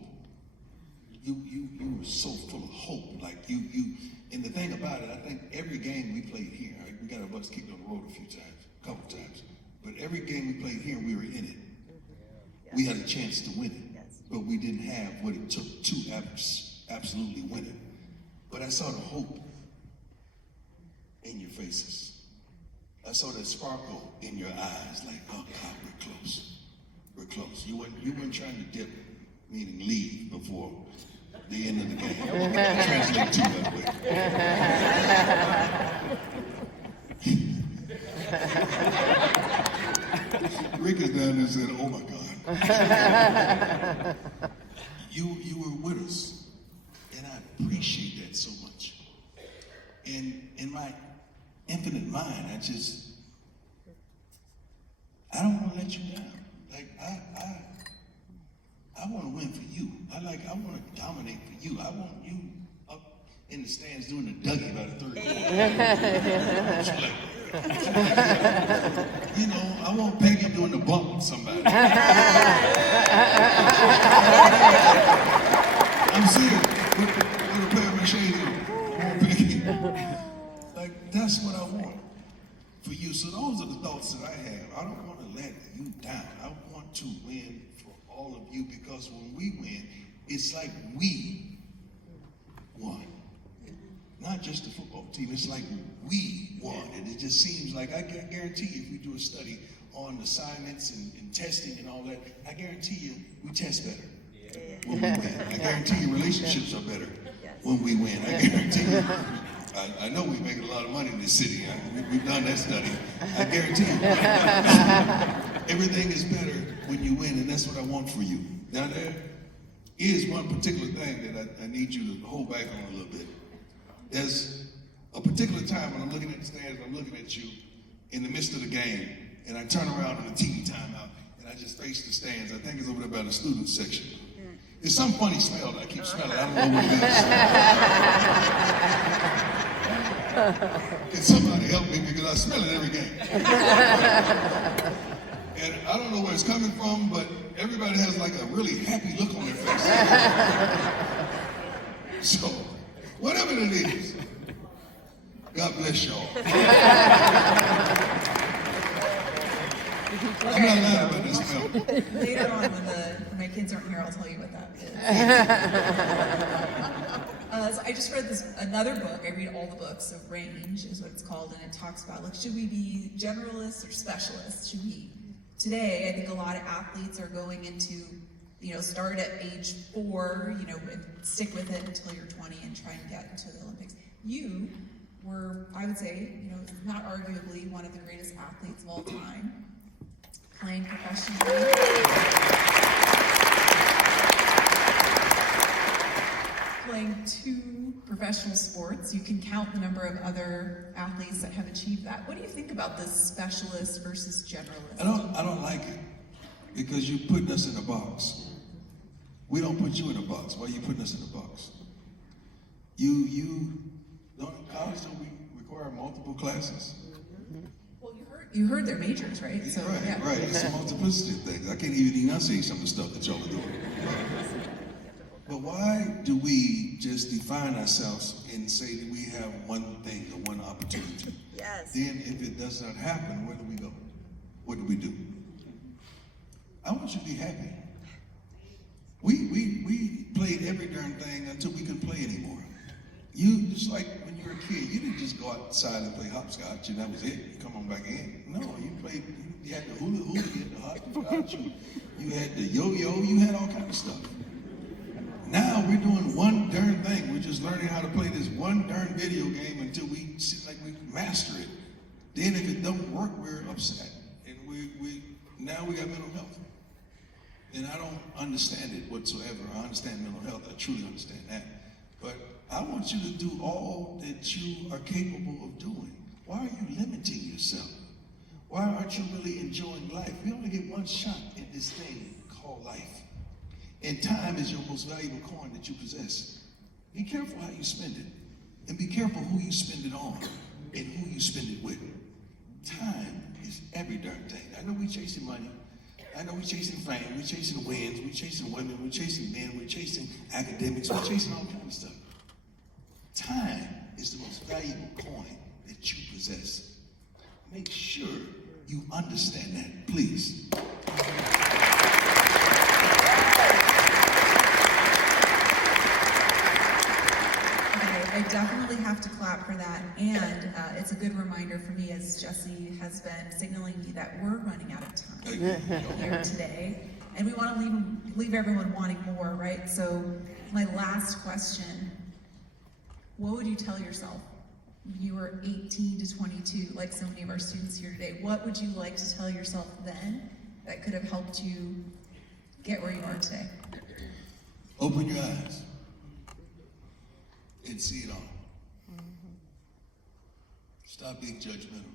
You were so full of hope. Like you, and the thing about it, I think every game we played here, we got our butts kicked on the road a couple times, but every game we played here, we were in it. We had a chance to win it, but we didn't have what it took to absolutely win it. But I saw the hope in your faces. I saw that sparkle in your eyes, like, oh God, we're close. We're close. You weren't trying to dip, meaning leave before the end of the game. Translate to that way. Rick is down there saying, oh my God. You were with us, and I appreciate that so much. And in my infinite mind, I don't want to let you down. Like I want to win for you. I want to dominate for you. I want you up in the stands doing the Dougie by the third quarter. I want Peggy doing the bump with somebody. I'm serious. With a pair of machetes. I want Peggy. Like, that's what I want for you. So those are the thoughts that I have. I don't want to let you down. I want to win for all of you, because when we win, it's like we won. Not just the football team, it's like we won. And it just seems like, I can guarantee you, if we do a study on assignments and testing and all that, I guarantee you we test better when we win. I guarantee you relationships are better when we win. I guarantee you. I know we're making a lot of money in this city. We've done that study. I guarantee you. Everything is better when you win, and that's what I want for you. Now, there is one particular thing that I need you to hold back on a little bit. There's a particular time when I'm looking at the stands, I'm looking at you in the midst of the game, and I turn around in the TV timeout, and I just face the stands. I think it's over there by the student section. There's some funny smell that I keep smelling. I don't know what it is. Can somebody help me, because I smell it every game. And I don't know where it's coming from, but everybody has like a really happy look on their face. So, whatever it is, God bless y'all. I'm not lying about this smell. Later on, when my kids aren't here, I'll tell you what that is. So I just read another book. I read all the books, so Range is what it's called, and it talks about, like, should we be generalists or specialists? Today, I think a lot of athletes are going into, start at age 4, and stick with it until you're 20 and try and get into the Olympics. You were, I would say, not arguably one of the greatest athletes of all time, playing professionally. playing 2 professional sports. You can count the number of other athletes that have achieved that. What do you think about this specialist versus generalist? I don't like it because you're putting us in a box. We don't put you in a box. Why are you putting us in a box? You don't in college don't we require multiple classes? Well, you heard their majors, right? So, right. It's a multiplicity of things. I can't even enunciate some of the stuff that y'all are doing. But why do we just define ourselves and say that we have one thing or one opportunity? Yes. Then if it does not happen, where do we go? What do we do? I want you to be happy. We played every darn thing until we couldn't play anymore. You, just like when you were a kid, you didn't just go outside and play hopscotch and that was it. You come on back in. No, you played, you had the hula hula, you had the hopscotch, you had the yo-yo, you had all kind of stuff. Now we're doing one darn thing. We're just learning how to play this one darn video game until we seem like we master it. Then if it don't work, we're upset. And now we got mental health. And I don't understand it whatsoever. I understand mental health. I truly understand that. But I want you to do all that you are capable of doing. Why are you limiting yourself? Why aren't you really enjoying life? We only get one shot in this thing called life. And time is your most valuable coin that you possess. Be careful how you spend it. And be careful who you spend it on and who you spend it with. Time is every darn thing. I know we're chasing money. I know we're chasing fame. We're chasing wins. We're chasing women. We're chasing men. We're chasing academics. We're chasing all kinds of stuff. Time is the most valuable coin that you possess. Make sure you understand that, please. I definitely have to clap for that, and it's a good reminder for me as Jesse has been signaling me that we're running out of time here today, and we want to leave everyone wanting more, right? So my last question, what would you tell yourself when you were 18 to 22, like so many of our students here today? What would you like to tell yourself then that could have helped you get where you are today? Open your eyes and see it all. Stop being judgmental.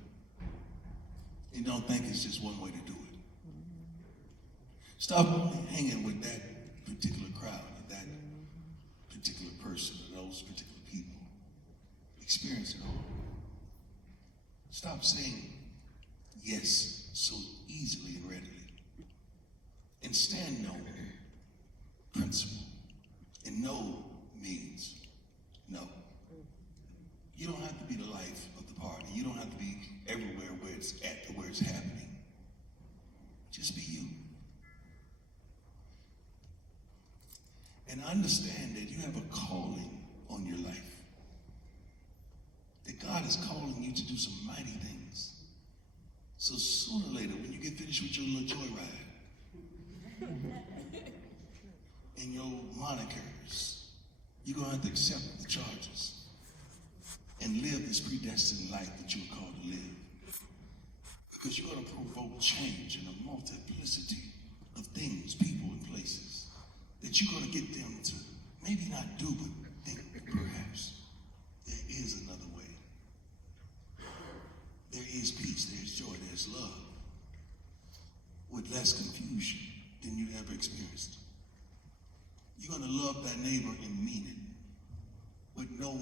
And don't think it's just one way to do it. Stop only hanging with that particular crowd, or that particular person, or those particular people. Experience it all. Stop saying yes so easily and readily. And stand no principle. And no means no. You don't have to be the life of the party. You don't have to be everywhere where it's at or where it's happening. Just be you. And understand that you have a calling on your life. That God is calling you to do some mighty things. So sooner or later, when you get finished with your little joyride and your monikers, you're going to have to accept the charges and live this predestined life that you were called to live. Because you're going to provoke change in a multiplicity of things, people, and places that you're going to get them to maybe not do, but think perhaps there is another way. There is peace, there's joy, there's love, with less confusion than you ever experienced. You're going to love thy neighbor and mean it, with no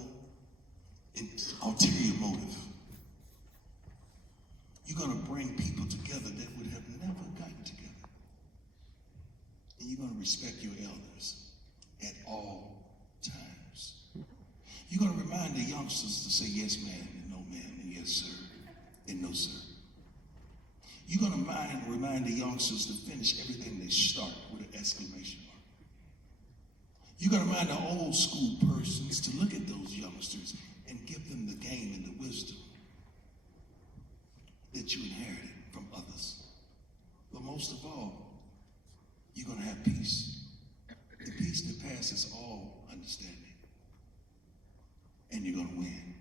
ulterior motive. You're going to bring people together that would have never gotten together. And you're going to respect your elders at all times. You're going to remind the youngsters to say yes, ma'am, and no, ma'am, and yes, sir, and no, sir. You're going to remind the youngsters to finish everything they start with an exclamation mark. You're going to remind the old school persons to look at those youngsters and give them the game and the wisdom that you inherited from others. But most of all, you're going to have peace. The peace that passes all understanding. And you're going to win.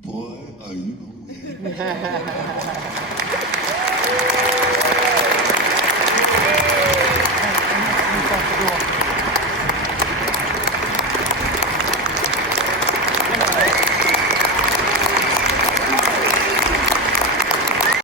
Boy, are you going to win.